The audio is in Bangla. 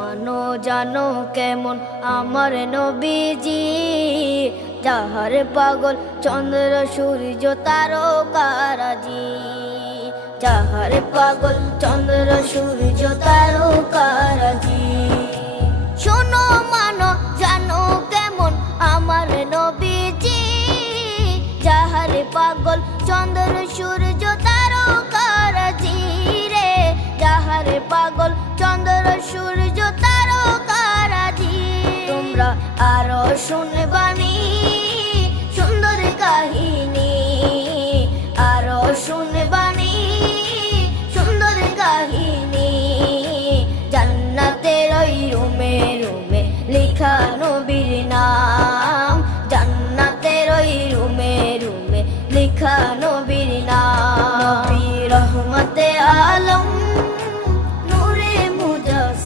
মানো জানো কেমন আমার নবীজি, যাহার পাগল চন্দ্র সূর্য তারকারাজি, যাহার পাগল চন্দ্র সূর্য তারকারাজি। শোনো মানো জানো কেমন আমার নবীজি, যাহার পাগল চন্দ্র সূর্য তারকারাজি রে, যাহার পাগল চন্দ্র সূর্য তারকারাজি। তোমরা আরো শুনে